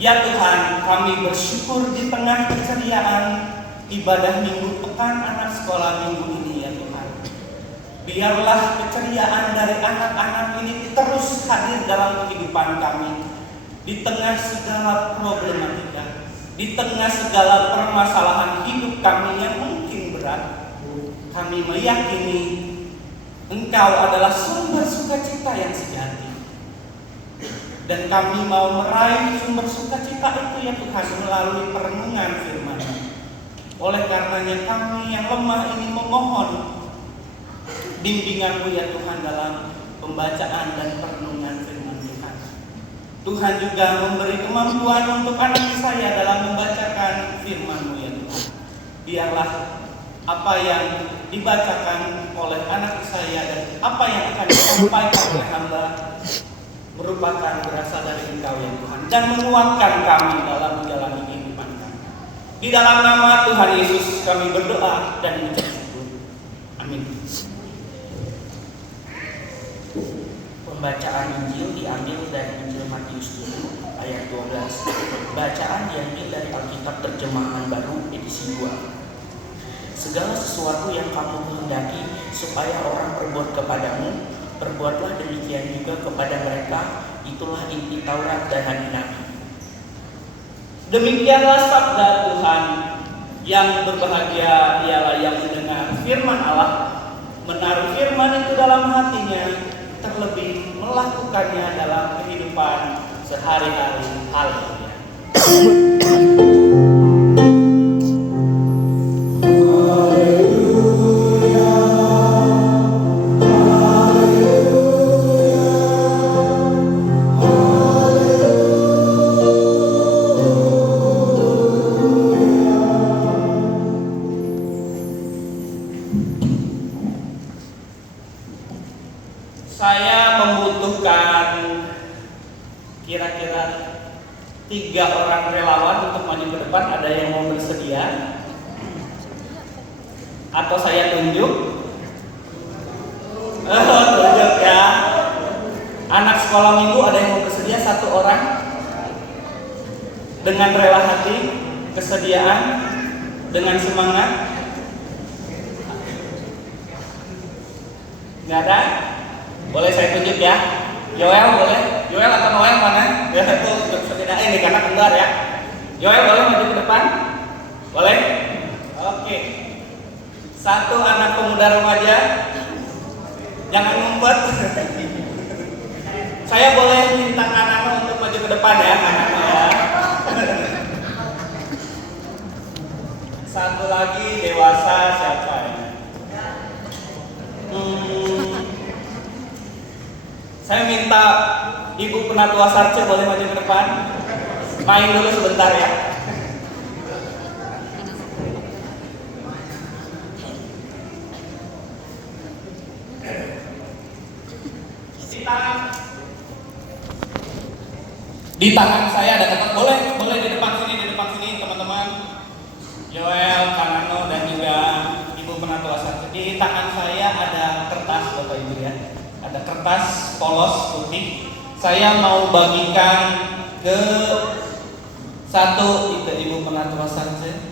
Ya Tuhan, kami bersyukur di tengah keceriaan ibadah minggu pekan anak sekolah minggu ini ya Tuhan. Biarlah keceriaan dari anak-anak ini terus hadir dalam kehidupan kami. Di tengah segala problematika, di tengah segala permasalahan hidup kami yang mungkin berat, kami meyakini Engkau adalah sumber sukacita yang sejati. Dan kami mau meraih sumber sukacita itu ya Tuhan melalui perenungan firman-Mu. Oleh karenanya kami yang lemah ini memohon bimbingan-Mu ya Tuhan dalam pembacaan dan perenungan firman Tuhan. Tuhan juga memberi kemampuan untuk anak saya dalam membacakan firman-Mu ya Tuhan. Biarlah apa yang dibacakan oleh anak saya dan apa yang akan disampaikan oleh hamba merupakan berasal dari Engkau ya Tuhan dan menguatkan kami dalam menjalani kehidupan kami. Di dalam nama Tuhan Yesus kami berdoa dan mengucap syukur. Amin. Pembacaan Injil diambil dari Injil Matius 7 ayat 12. Bacaan diambil dari Alkitab Terjemahan Baru edisi 2. Segala sesuatu yang kamu kehendaki supaya orang perbuat kepadamu, perbuatlah demikian juga kepada mereka. Itulah inti Taurat dan Nabi-Nabi. Demikianlah sabda Tuhan. Yang berbahagia ialah yang mendengar firman Allah, menaruh firman itu dalam hatinya, terlebih melakukannya dalam kehidupan sehari-hari. Haleluya. Saya membutuhkan kira-kira 3 orang relawan untuk maju ke depan. Ada yang mau bersedia? Atau saya tunjuk? Tunjuk ya. Anak sekolah minggu ada yang mau bersedia 1 orang? Dengan rela hati, kesediaan, dengan semangat? Nggak ada? Boleh saya tunjuk ya? Yoel boleh? Yoel atau Noel mana? Ya itu bedain nih karena kembar ya. Yoel boleh maju ke depan? Boleh? Oke. 1 anak pemuda remaja. Jangan ngumpet. Saya boleh minta Kanano untuk maju ke depan ya, Kanano ya. 1 lagi dewasa siapa ya? Saya minta Ibu Penatua Sarce boleh maju ke depan. Main dulu sebentar ya. Di tangan saya ada kertas. Boleh di depan sini teman-teman. Yoel, Kanano dan juga Ibu Penatua Sarce. Di tangan saya ada kertas Bapak Ibu ya. Ada kertas polos putih. Saya mau bagikan ke 1 itu Ibu Penatua Sarce,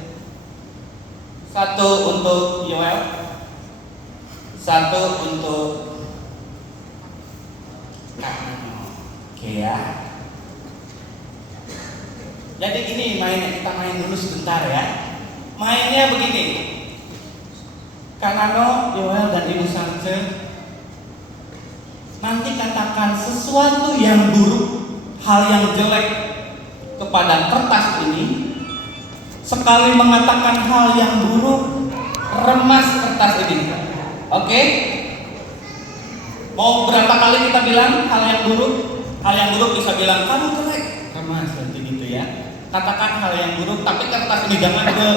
1 untuk Yoel, 1 untuk Kanano. Oke ya. Jadi gini mainnya, kita main dulu sebentar ya. Mainnya begini. Kanano, Yoel dan Ibu Sarce, nanti katakan sesuatu yang buruk, hal yang jelek kepada kertas ini. Sekali mengatakan hal yang buruk, remas kertas ini. Oke? Mau berapa kali kita bilang hal yang buruk? Hal yang buruk bisa bilang kamu jelek, remas nanti gitu ya. Katakan hal yang buruk, tapi kertas ini jangan ke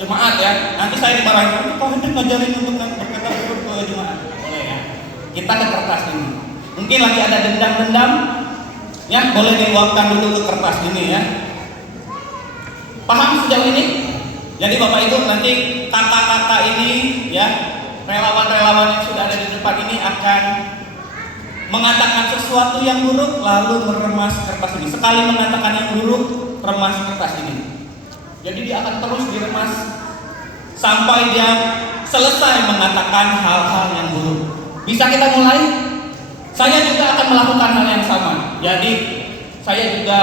jemaat ya. Nanti saya dimarahin, kok hendak ngajarin untuk berkata buruk ke jemaat. Boleh ya. Kita ke kertas ini. Mungkin lagi ada dendam-dendam, ya boleh diluapkan dulu ke kertas ini ya. Paham sejauh ini? Jadi Bapak Ibu nanti kata-kata ini ya, relawan-relawan yang sudah ada di depan ini akan mengatakan sesuatu yang buruk lalu meremas kertas ini. Sekali mengatakan yang buruk, remas kertas ini. Jadi dia akan terus diremas sampai dia selesai mengatakan hal-hal yang buruk. Bisa kita mulai? Saya juga akan melakukan hal yang sama. Jadi saya juga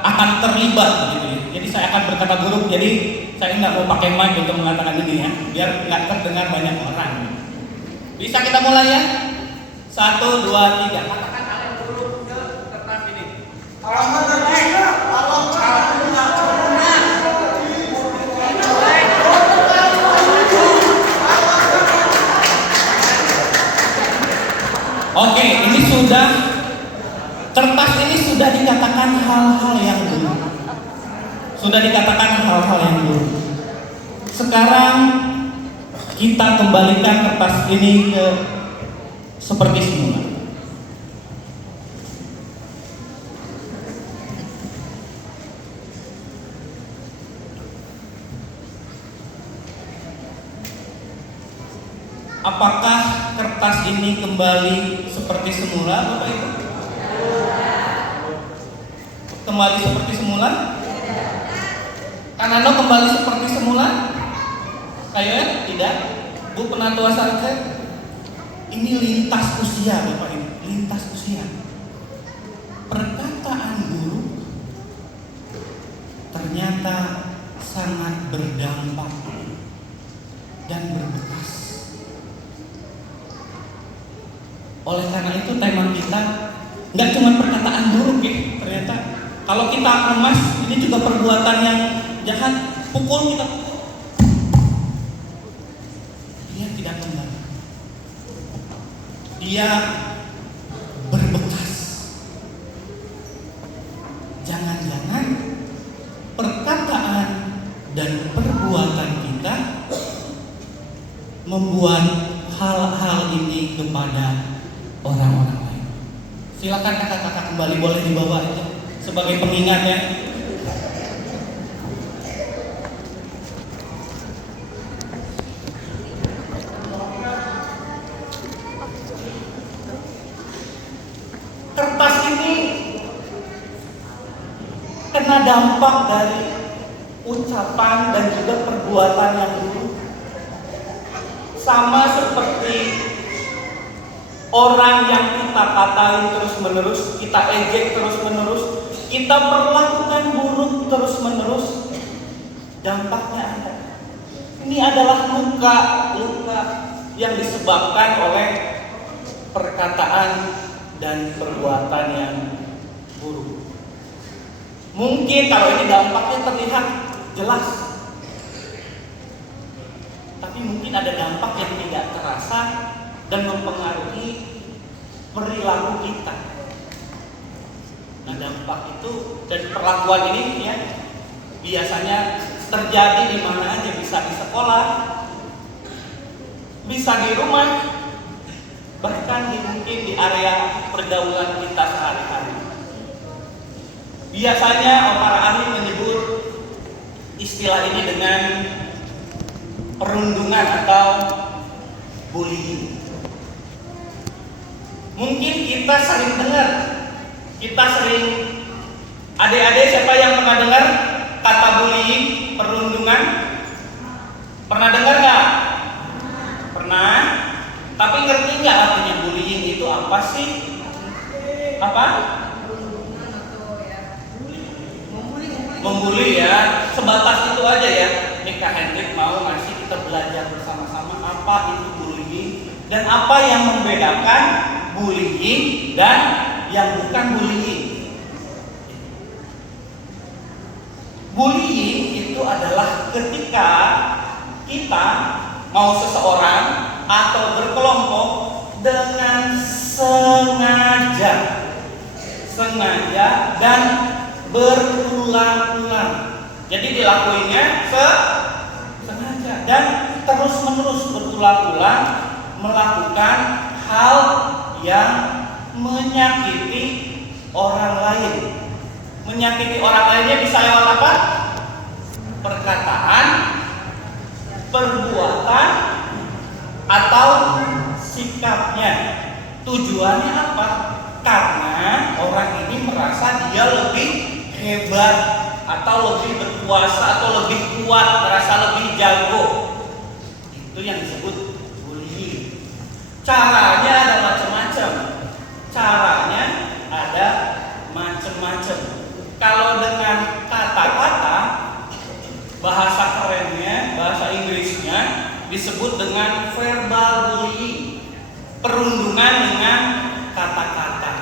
akan terlibat begitu ya. Jadi saya akan berkata buruk. Jadi saya nggak mau pakai mic untuk mengatakan ini ya, biar nggak terdengar banyak orang. Bisa kita mulai ya? 1, 2, 3. Katakan hal yang buruk ke kertas ini. Oke, ini sudah, kertas ini sudah dikatakan hal-hal yang buruk. Sudah dikatakan hal-hal yang buruk. Sekarang kita kembalikan kertas ini ke seperti semula. Apakah kertas ini kembali seperti semula, Bapak Ibu? Kembali seperti semula? Kanano kembali seperti semula? Kayaknya tidak. Bu Penatua Sarjana, ini lintas usia, Bapak Ibu, lintas usia. Perkataan buruk ternyata sangat berdampak dan berbekas. Oleh karena itu tema kita nggak cuma perkataan buruk ya, ternyata kalau kita remas ini juga perbuatan yang jahat. Pukul kita pukul, dia tidak kembali, dia berbekas. Jangan-jangan perkataan dan perbuatan kita membuat hal-hal ini kepada orang-orang lain. Silakan kakak-kakak kembali, boleh dibawa itu sebagai pengingat ya. Kertas ini kena dampak dari ucapan dan juga perbuatan yang buruk. Sama seperti orang yang kita katain terus-menerus, kita ejek terus-menerus, kita perlakukan buruk terus-menerus, dampaknya ada. Ini adalah luka-luka yang disebabkan oleh perkataan dan perbuatan yang buruk. Mungkin kalau ini dampaknya terlihat jelas, tapi mungkin ada dampak yang tidak terasa dan mempengaruhi perilaku kita. Nah, dampak itu dan perlakuan ini ya biasanya terjadi di mana aja, bisa di sekolah, bisa di rumah, bahkan mungkin di area pergaulan kita sehari-hari. Biasanya para ahli menyebut istilah ini dengan perundungan atau bullying. Mungkin kita sering dengar, adik-adik siapa yang pernah dengar kata bullying, perundungan? Pernah dengar nggak? Pernah. Tapi ngerti nggak artinya bullying itu apa sih? Apa? Membuli ya. Sebatas itu aja ya. Ini Kak Hendrik mau ngasih kita belajar bersama-sama apa itu bullying dan apa yang membedakan bullying dan yang bukan bullying. Bullying itu adalah ketika kita mau seseorang atau berkelompok dengan sengaja dan berulang-ulang. Jadi dilakuinnya sengaja dan terus-menerus berulang-ulang melakukan hal yang menyakiti orang lain. Menyakiti orang lainnya bisa lewat apa? Perkataan, perbuatan, atau sikapnya. Tujuannya apa? Karena orang ini merasa dia lebih hebat atau lebih berkuasa atau lebih kuat, merasa lebih jago. Itu yang disebut bullying. Caranya ada macam-macam. Kalau dengan kata-kata, bahasa kerennya, bahasa Inggrisnya disebut dengan verbal bullying. Perundungan dengan kata-kata.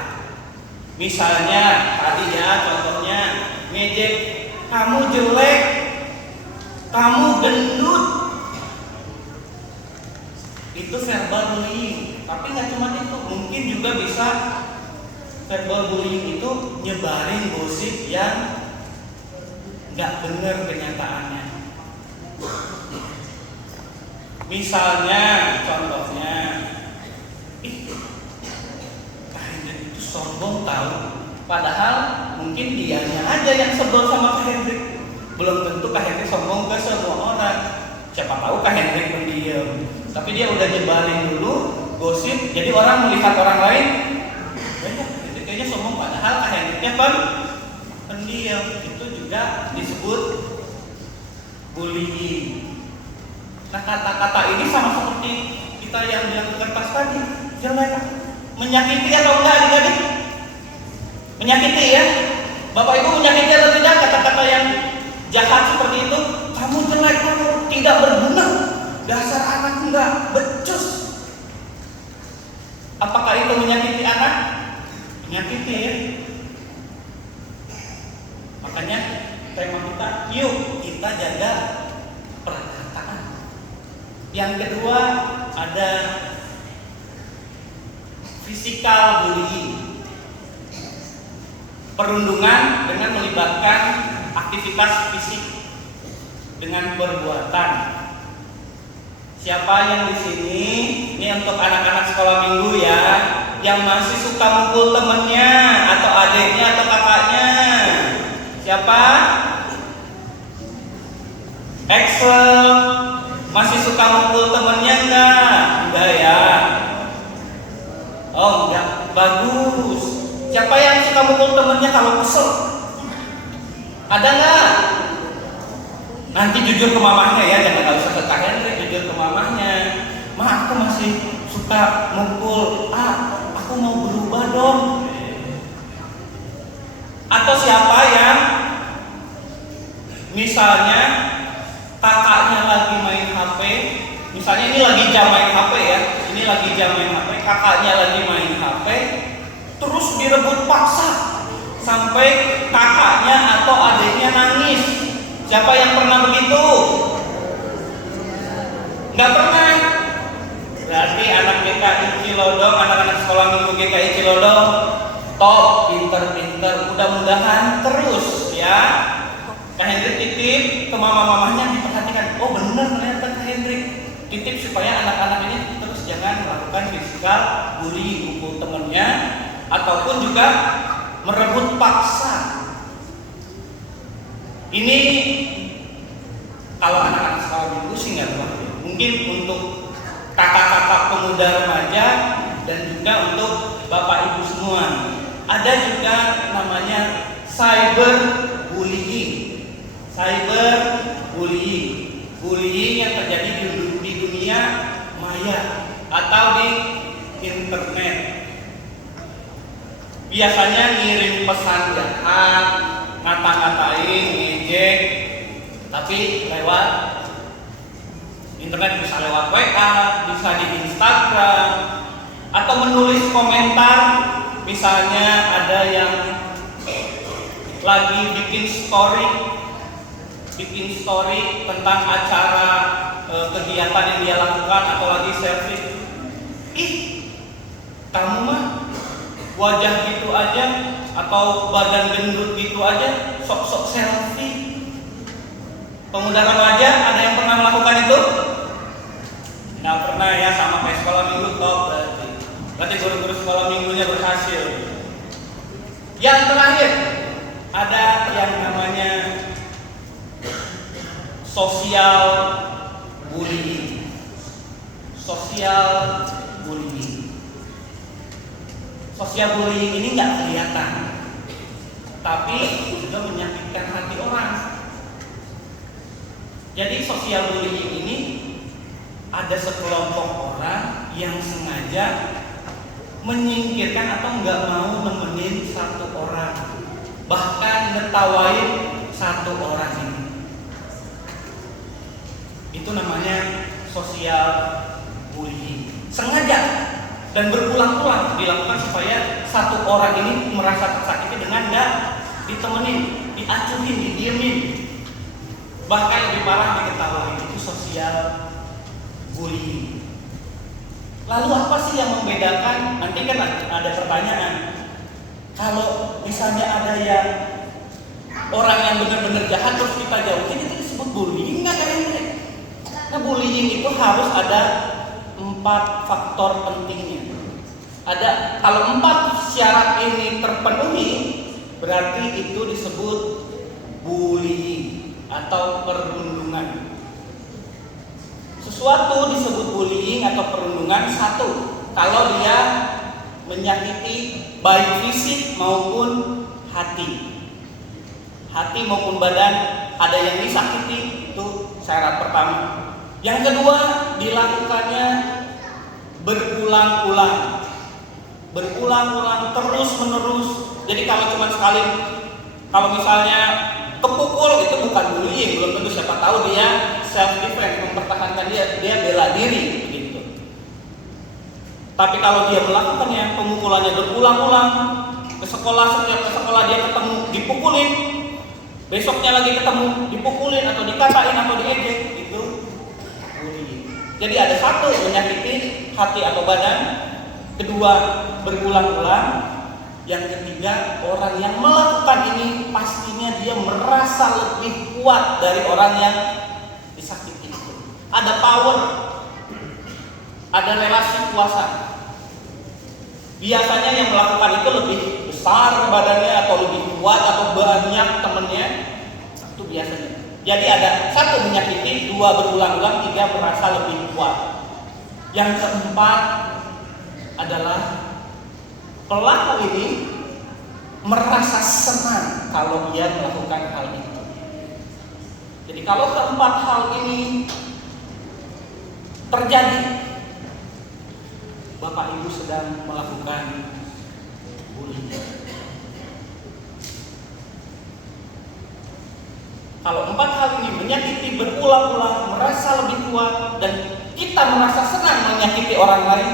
Misalnya tadi ya contohnya ngejek, kamu jelek, kamu gendut. Itu verbal bullying. Tapi nggak cuma itu, mungkin juga bisa verbal bullying itu nyebarin gosip yang nggak benar kenyataannya. Misalnya contohnya, Hendrik itu sombong tahu, padahal mungkin dianya aja yang sebel sama Kak Hendrik. Belum tentu Kak Hendrik sombong ke semua orang. Siapa tahu Kak Hendrik pendiam, tapi dia udah nyebarin dulu gosip, jadi orang melihat orang lain, kayaknya sombong, padahal Kak Hendriknya pendiam. Itu juga disebut bullying. Nah, kata-kata ini sama seperti kita yang bilang ke kertas tadi, jelek, menyakiti atau enggak adik-adik? Menyakiti ya? Bapak Ibu menyakiti atau tidak kata-kata yang jahat seperti itu? Kamu jelek, kamu tidak berguna, dasar anak enggak becus. Apakah itu menyakiti anak? Menyakiti ya. Makanya tema kita, yuk kita jaga perkataan. Yang kedua ada physical bullying. Perundungan dengan melibatkan aktivitas fisik dengan perbuatan. Siapa yang di sini? Ini untuk anak-anak sekolah minggu ya, yang masih suka mukul temennya atau adiknya atau kakaknya. Siapa? Excel. Masih suka mukul temennya enggak? Enggak ya. Oh enggak, bagus. Siapa yang suka mukul temennya kalau kesel? Ada enggak? Nanti jujur ke mamahnya ya, jangan usah ke Kak Hendrik, jujur ke mamahnya. Ma, aku masih suka mukul. Aku mau berubah dong. Atau siapa yang misalnya kakaknya lagi main HP, misalnya ini lagi jam main HP ya, ini lagi jam main HP, kakaknya lagi main HP, terus direbut paksa sampai kakaknya atau adiknya nangis. Siapa yang pernah begitu? Nggak pernah. Berarti anak GKI Cilodong, anak-anak sekolah minggu GKI Cilodong top, pinter-pinter, mudah-mudahan terus ya. Kak Hendrik titip ke mama-mamanya, diperhatikan. Oh benar ternyata Kak Hendrik titip supaya anak-anak ini terus jangan melakukan physical bullying, mukul temennya ataupun juga merebut paksa. Ini kalau anak-anak sekolah minggu sih nggak terlalu. Mungkin untuk kakak-kakak pemuda remaja dan juga untuk bapak ibu semua. Ada juga namanya cyber bullying. Cyber bullying, bullying yang terjadi di dunia maya atau di internet. Biasanya ngirim pesan jahat, ngata-ngatain, ngejek, tapi lewat internet, bisa lewat WA, bisa di Instagram, atau menulis komentar. Misalnya ada yang lagi bikin story tentang acara kegiatan yang dia lakukan atau lagi selfie. Kamu mah wajah gitu aja atau badan gendut gitu aja, sok-sok selfie. Pemuda remaja ada yang pernah melakukan itu? Nggak pernah ya, sama kayak sekolah minggu top berarti. Berarti guru-guru sekolah minggunya berhasil. Yang terakhir ada yang namanya social bullying. Social bullying. Sosial bullying ini nggak kelihatan, tapi juga menyakitkan hati orang. Jadi sosial bullying ini ada sekelompok orang yang sengaja menyingkirkan atau nggak mau nemenin satu orang, bahkan ngetawain satu orang ini. Itu namanya sosial bullying. Sengaja dan berulang-ulang dilakukan supaya satu orang ini merasa tersakiti dengan nggak ditemenin, diacuhin, didiemin, bahkan lebih parah diketawain. Itu sosial bullying. Lalu apa sih yang membedakan? Nanti kan ada pertanyaan. Kalau misalnya ada yang orang yang benar-benar jahat terus kita jauhin, itu disebut bullying nggak kayaknya? Nah, bullying itu harus ada 4 faktor pentingnya. Kalau 4 syarat ini terpenuhi, berarti itu disebut bullying atau perundungan. Sesuatu disebut bullying atau perundungan, 1, kalau dia menyakiti baik fisik maupun hati. Hati maupun badan ada yang disakiti, itu syarat pertama. Yang kedua, dilakukannya berulang-ulang. Berulang-ulang terus-menerus. Jadi kalau cuma sekali, kalau misalnya kepukul, itu bukan bullying, belum tentu, siapa tahu dia self defense, mempertahankan dia bela diri begitu. Tapi kalau dia melakukannya, pemukulannya berulang-ulang, ke sekolah, setiap ke sekolah dia ketemu dipukulin, besoknya lagi ketemu dipukulin atau dikatain atau diejek, itu bullying. Jadi ada 1, menyakiti hati atau badan. Kedua, berulang-ulang. Yang ketiga, orang yang melakukan ini pastinya dia merasa lebih kuat dari orang yang disakiti itu. Ada power, ada relasi kuasa. Biasanya yang melakukan itu lebih besar badannya atau lebih kuat atau banyak temennya. Itu biasanya. Jadi ada 1 menyakiti, 2 berulang-ulang, 3 merasa lebih kuat. Yang keempat adalah pelaku ini merasa senang kalau dia melakukan hal itu. Jadi kalau keempat hal ini terjadi, Bapak Ibu sedang melakukan bullying. Kalau 4 hal ini menyakiti berulang-ulang, merasa lebih kuat, dan kita merasa senang menyakiti orang lain,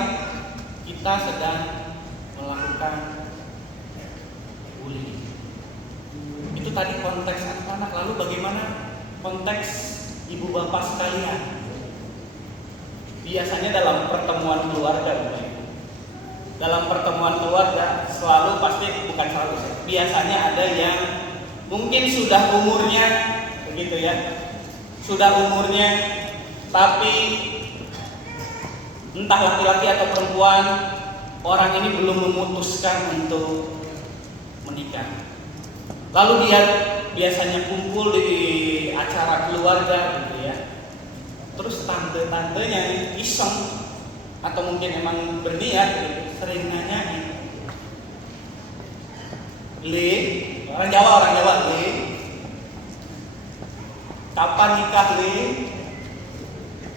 kita sedang melakukan bullying. Itu tadi konteks anak-anak. Lalu bagaimana konteks ibu bapak sekalian? Biasanya dalam pertemuan keluarga, dalam pertemuan keluarga selalu, pasti bukan selalu, biasanya ada yang mungkin sudah umurnya begitu ya, sudah umurnya, tapi entah laki-laki atau perempuan, orang ini belum memutuskan untuk menikah. Lalu dia biasanya kumpul di acara keluarga gitu ya. Terus tante-tantenya iseng atau mungkin emang berniat gitu, sering nanyain, "Le," orang Jawa, "Le, kapan nikah, Le?"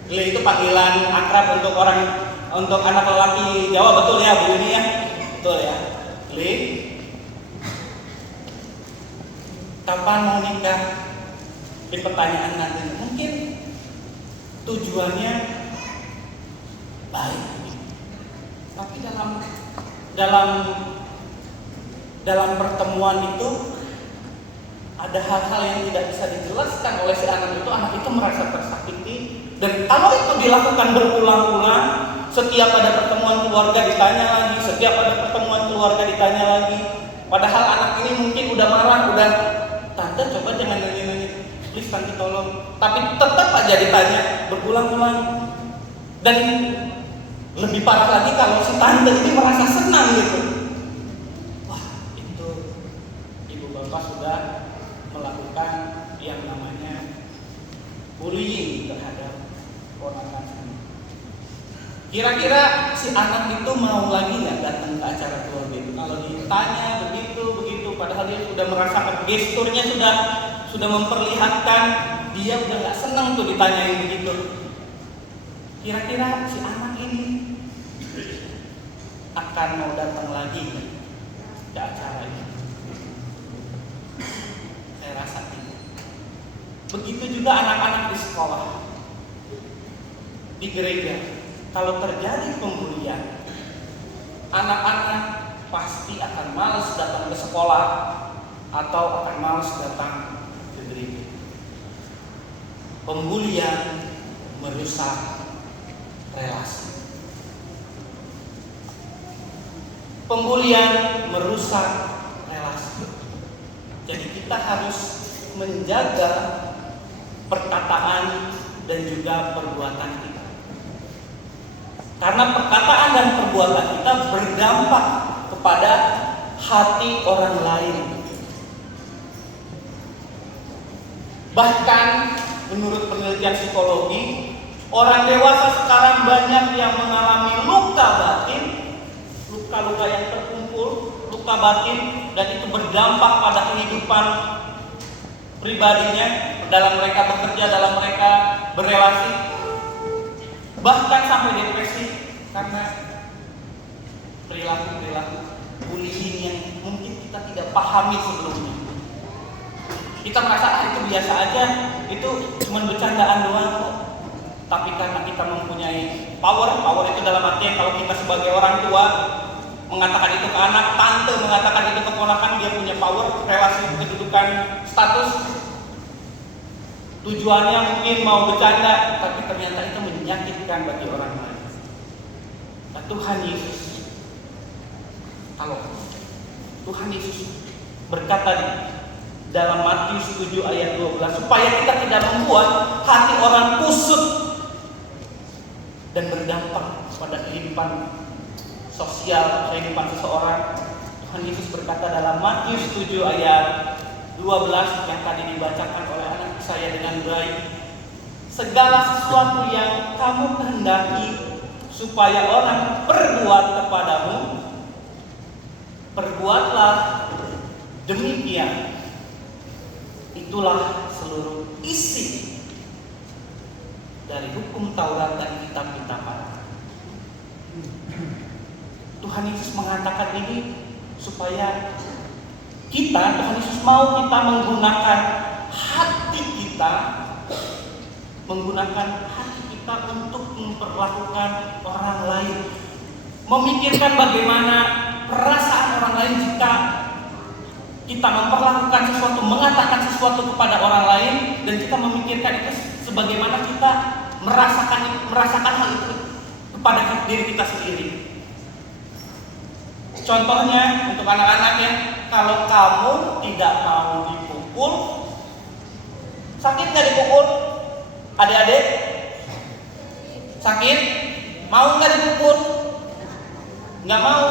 Le itu panggilan akrab untuk anak lelaki Jawa, betul ya Bu ini ya? Betul ya. Le, kapan mau nikah? Ini pertanyaan nanti. Mungkin tujuannya baik, tapi dalam pertemuan itu ada hal-hal yang tidak bisa dijelaskan oleh si anak itu. Anak itu merasa tersakiti, dan kalau itu dilakukan berulang-ulang, setiap ada pertemuan keluarga ditanya lagi, setiap ada pertemuan keluarga ditanya lagi. Padahal anak ini mungkin udah marah, udah, "Tante coba jangan nanya-nanya, please tante tolong." Tapi tetap aja ditanya berulang-ulang. Dan lebih parah lagi kalau si tante ini merasa senang gitu. Wah, itu ibu bapak sudah melakukan yang namanya bullying terhadap ponakan. Kira-kira si anak itu mau lagi nggak datang ke acara keluarga itu? Kalau ditanya begitu, padahal dia sudah merasakan gesturnya sudah memperlihatkan dia udah nggak senang tuh ditanyain begitu. Kira-kira si anak ini akan mau datang lagi ke acara ini? Saya rasa tidak. Begitu juga anak-anak di sekolah, di gereja. Kalau terjadi pembulian, anak-anak pasti akan malas datang ke sekolah atau akan malas datang ke gereja. Pembulian merusak relasi. Pembulian merusak relasi. Jadi kita harus menjaga perkataan dan juga perbuatan kita. Karena perkataan dan perbuatan kita berdampak kepada hati orang lain. Bahkan menurut penelitian psikologi, orang dewasa sekarang banyak yang mengalami luka batin, luka-luka yang terkumpul, luka batin, dan itu berdampak pada kehidupan pribadinya, dalam mereka bekerja, dalam mereka berelasi. Bahkan sampai depresi karena perilaku bullying yang mungkin kita tidak pahami sebelumnya. Kita merasa itu biasa aja, itu cuma bercandaan doang kok. Tapi karena kita mempunyai power itu dalam artian kalau kita sebagai orang tua mengatakan itu ke anak, tante mengatakan itu ke ponakan, dia punya power, relasi kedudukan, status. Tujuannya mungkin mau bercanda, tapi ternyata itu menyakitkan bagi orang lain. Nah, Tuhan Yesus, kalau Tuhan Yesus berkata dalam Matius 7 ayat 12, supaya kita tidak membuat hati orang kusut dan berdampak pada kehidupan sosial, kehidupan seseorang. Tuhan Yesus berkata dalam Matius 7 ayat 12 yang tadi dibacakan oleh anak saya dengan baik, segala sesuatu yang kamu kehendaki supaya orang perbuat kepadamu, perbuatlah demikian. Itulah seluruh isi dari hukum Taurat dan kitab-kitab para. Tuhan Yesus mengatakan ini supaya Tuhan Yesus mau kita menggunakan hati kita, untuk memperlakukan orang lain, memikirkan bagaimana perasaan orang lain jika kita memperlakukan sesuatu, mengatakan sesuatu kepada orang lain, dan kita memikirkan itu sebagaimana kita merasakan hal itu kepada diri kita sendiri. Contohnya untuk anak-anak ya, kalau kamu tidak mau dipukul, sakit nggak dipukul? Adik-adik, sakit? Mau nggak dipukul? Nggak mau.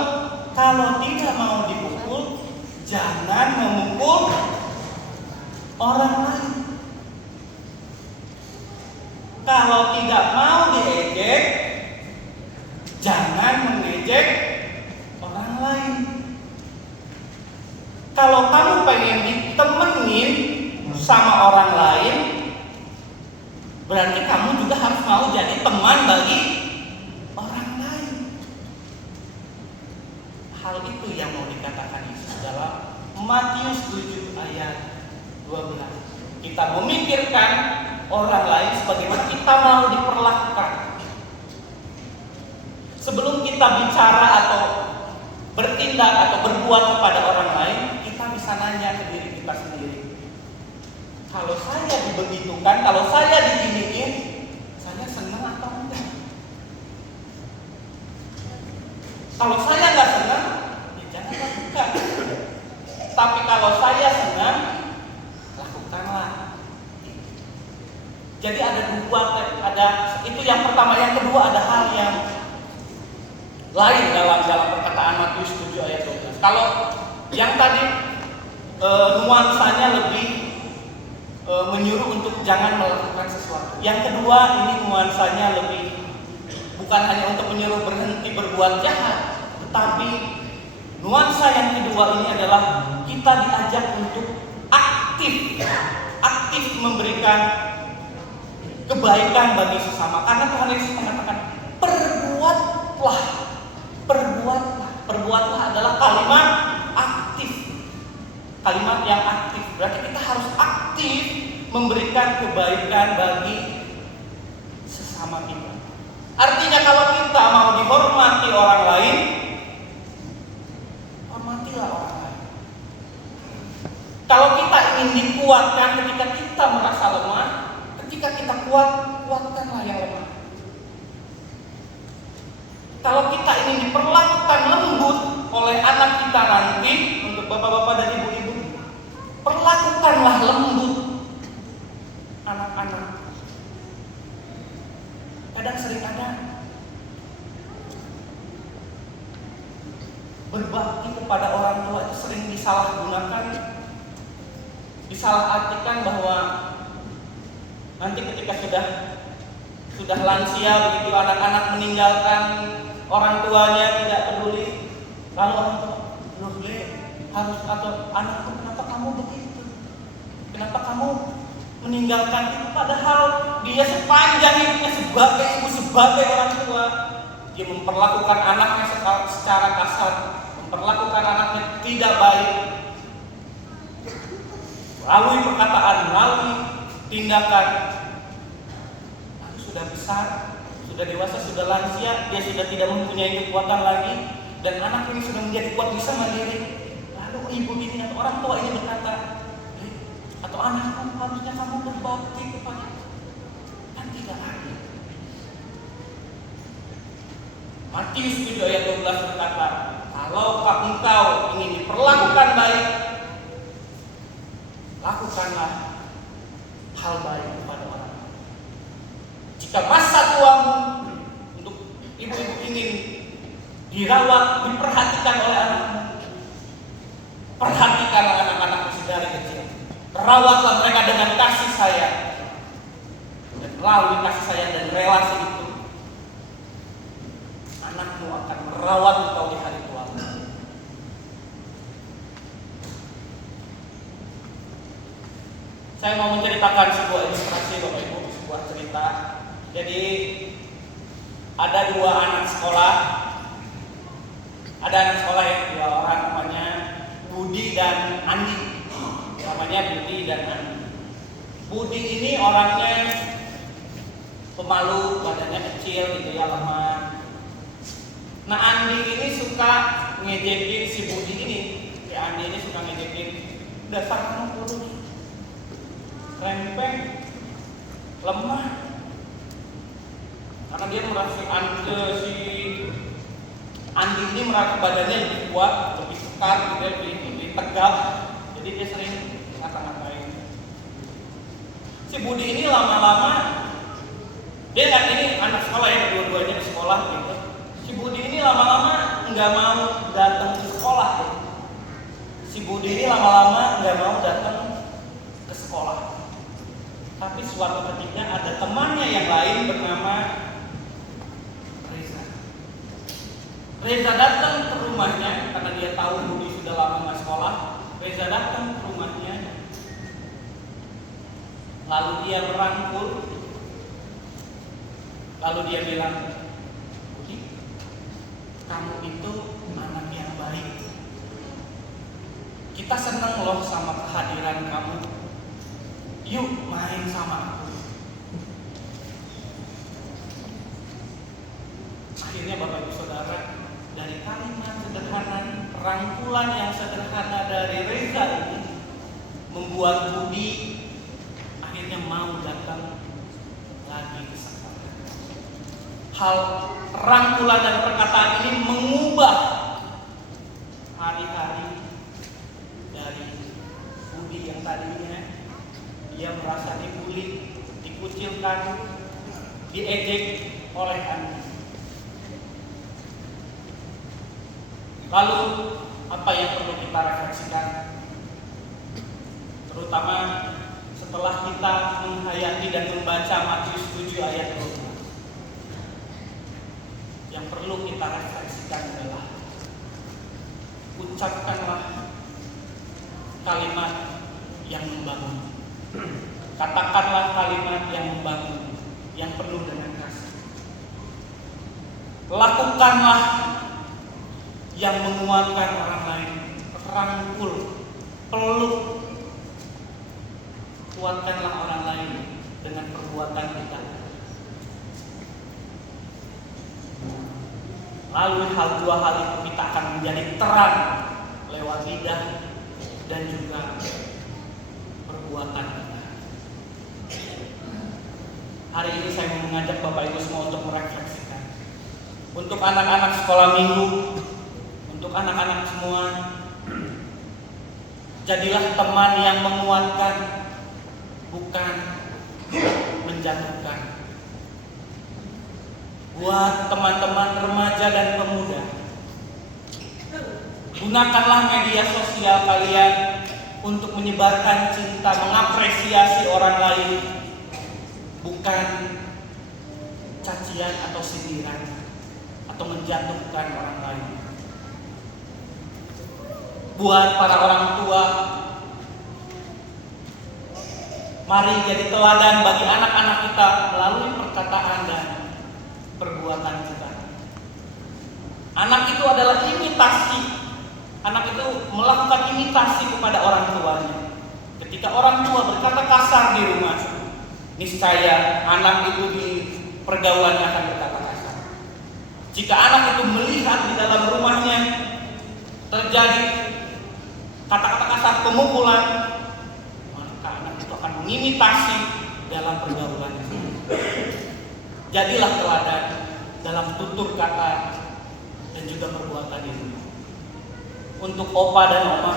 Kalau tidak mau dipukul, jangan memukul orang lain. Kalau tidak mau diejek, jangan mengejek orang lain. Kalau kamu pengen ditemenin sama orang lain, berarti kamu juga harus mau jadi teman bagi orang lain. Hal itu yang mau dikatakan Yesus dalam Matius 7 ayat 12. Kita memikirkan orang lain sebagaimana kita mau diperlakukan. Sebelum kita bicara atau bertindak atau berbuat kepada orang lain, kita bisa nanya ke diri kita sendiri. Kalau saya dibegitukan, kalau saya diginiin, saya senang atau enggak? Kalau saya nggak senang, ya jangan lakukan. Tapi kalau saya senang, lakukanlah. Jadi ada itu yang pertama, yang kedua ada hal yang lain dalam perkataan Matius 7 ayat 12. Kalau yang tadi nuansanya lebih menyuruh untuk jangan melakukan sesuatu. Yang kedua ini nuansanya lebih bukan hanya untuk menyuruh berhenti berbuat jahat, tetapi nuansa yang kedua ini adalah kita diajak untuk aktif memberikan kebaikan bagi sesama. Karena Tuhan Yesus mengatakan, perbuatlah adalah kalimat aktif. Kalimat yang aktif, berarti kita harus aktif memberikan kebaikan bagi sesama kita. Artinya kalau kita mau dihormati orang lain, hormatilah orang lain. Kalau kita ingin dikuatkan ketika kita merasa lemah, ketika kita kuatkanlah yang lemah. Kalau kita ingin diperlakukan lembut oleh anak kita nanti, untuk bapak-bapak dan ibu-ibu, perlakukanlah lembut anak-anak. Kadang sering ada berbakti kepada orang tua itu sering disalahgunakan, disalahartikan bahwa nanti ketika sudah lansia begitu, anak-anak meninggalkan orang tuanya, tidak peduli, lalu orang tua, loh Le, harus atau anakku, kenapa kamu begitu? Kenapa kamu meninggalkan itu? Padahal dia sepanjang hidupnya sebagai ibu, sebagai orang tua, dia memperlakukan anaknya secara kasar, memperlakukan anaknya tidak baik, melalui perkataan, melalui tindakan. Lalu sudah besar, sudah dewasa, sudah lansia, dia sudah tidak mempunyai kekuatan lagi, dan anak ini sudah menjadi kuat, bisa mandiri. Lalu ibu ini atau orang tua ini berkata, atau anakku, harusnya kamu berbakti kepada, kan tidak ada. Matius 7 ayat 12 berkata, kalau engkau ingin diperlakukan baik, lakukanlah hal baik kepada orang. Jika masa tuamu, untuk ibu-ibu ingin dirawat, diperhatikan oleh anakmu, perhatikanlah anak-anak dari kecil. Rawatlah mereka dengan kasih sayang, dan melalui kasih sayang dan relasi itu, anakmu akan merawat engkau di hari tuamu. Saya mau menceritakan sebuah ilustrasi, Bapak Ibu, sebuah cerita. Jadi ada dua anak sekolah, yang dua orang, namanya Budi dan Andi. Budi ini orangnya pemalu, badannya kecil gitu ya, lemah. Nah, Andi ini suka ngejekin si Budi ini. Si Andi ini suka ngejekin, dasar kamu kurus, rempeng, lemah. Karena dia merasa si Andi ini merasa badannya lebih kuat, lebih sekar, gitu, lebih tegap. Jadi dia sering ngata-ngatain. Si Budi ini lama-lama, dia kan ini anak sekolah ya, dua-duanya di sekolah gitu. Si Budi ini lama-lama nggak mau datang ke sekolah. Si Budi ini lama-lama nggak mau datang ke sekolah. Tapi suatu ketika ada temannya yang lain bernama Reza. Reza datang ke rumahnya karena dia tahu Budi sudah lama nggak sekolah. Reza datang ke rumahnya, lalu dia merangkul, lalu dia bilang, Budi, kamu itu anak yang baik. Kita senang loh sama kehadiran kamu. Yuk main sama aku. Akhirnya Bapak Ibu Saudara, dari kalimat sederhana, rangkulan yang sederhana dari Reza ini membuat Budi akhirnya mau datang lagi ke sekolah. Hal rangkulan dan perkataan ini mengubah hari-hari dari Budi yang tadinya dia merasa dibully, dikucilkan, diejek oleh Andi. Lalu apa yang perlu kita refleksikan? Terutama setelah kita menghayati dan membaca Matius 7 ayat 12. yang perlu kita refleksikan adalah ucapkanlah kalimat yang membangun. Katakanlah kalimat yang membangun, yang penuh dengan kasih. Lakukanlah yang menguatkan orang lain. Rangkul, peluk, kuatkanlah orang lain dengan perbuatan kita. Lalu dua hal itu kita akan menjadi terang lewat lidah dan juga perbuatan kita. Hari ini saya mau mengajak Bapak Ibu semua untuk merefleksikan. Untuk anak-anak sekolah minggu, untuk anak-anak semua, jadilah teman yang menguatkan, bukan menjatuhkan. Buat teman-teman remaja dan pemuda, gunakanlah media sosial kalian untuk menyebarkan cinta, mengapresiasi orang lain, bukan cacian atau sindiran atau menjatuhkan orang lain. Buat para orang tua, mari jadi teladan bagi anak-anak kita melalui perkataan dan perbuatan kita. Anak itu adalah imitasi. Anak itu melakukan imitasi kepada orang tuanya. Ketika orang tua berkata kasar di rumah, niscaya anak itu di pergaulannya akan berkata kasar. Jika anak itu melihat di dalam rumahnya terjadi kata-kata kasar, pemukulan, maka anak itu akan mengimitasi dalam pergaulannya. Jadilah teladan dalam tutur kata dan juga perbuatan itu. Untuk opa dan oma,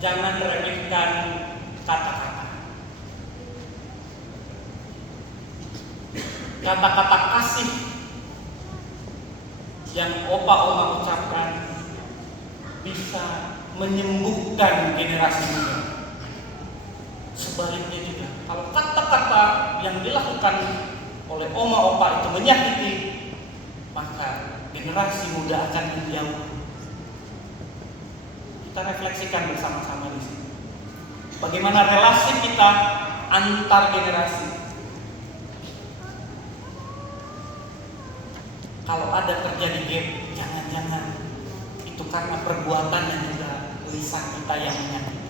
jangan remehkan kata-kata. Kata-kata kasih yang opa oma ucapkan bisa menyembuhkan generasi muda. Sebaliknya juga, kalau kata-kata yang dilakukan oleh oma opa itu menyakiti, maka generasi muda akan menjauh. Kita refleksikan bersama-sama di sini. Bagaimana relasi kita antar generasi. Kalau ada terjadi gap, jangan-jangan itu karena perbuatan dan juga lisan kita yang menyakiti.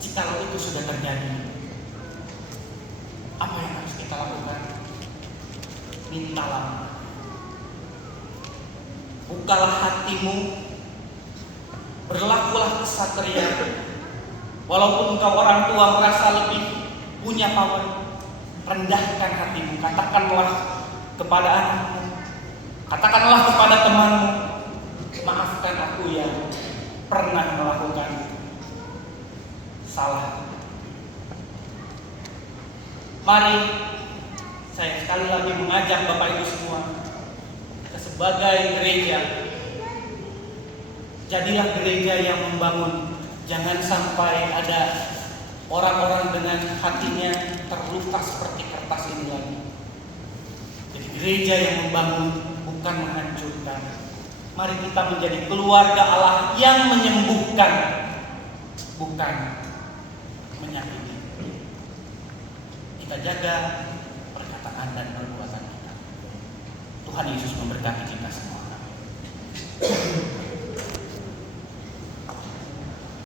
Jikalau itu sudah terjadi, apa yang harus kita lakukan? Mintalah. Bukalah hatimu, berlakulah kesatria. Walaupun engkau orang tua merasa lebih punya power, rendahkan hatimu. Katakanlah kepada anakmu, katakanlah kepada temanmu, maafkan aku yang pernah melakukan salah. Mari saya sekali lagi mengajak Bapak Ibu semua, sebagai gereja, jadilah gereja yang membangun. Jangan sampai ada orang-orang dengan hatinya terluka seperti kertas ini lagi. Jadi gereja yang membangun, bukan menghancurkan. Mari kita menjadi keluarga Allah yang menyembuhkan, bukan menyakiti. Kita jaga perkataan dan perbuatan kita. Tuhan Yesus memberkati kita semua.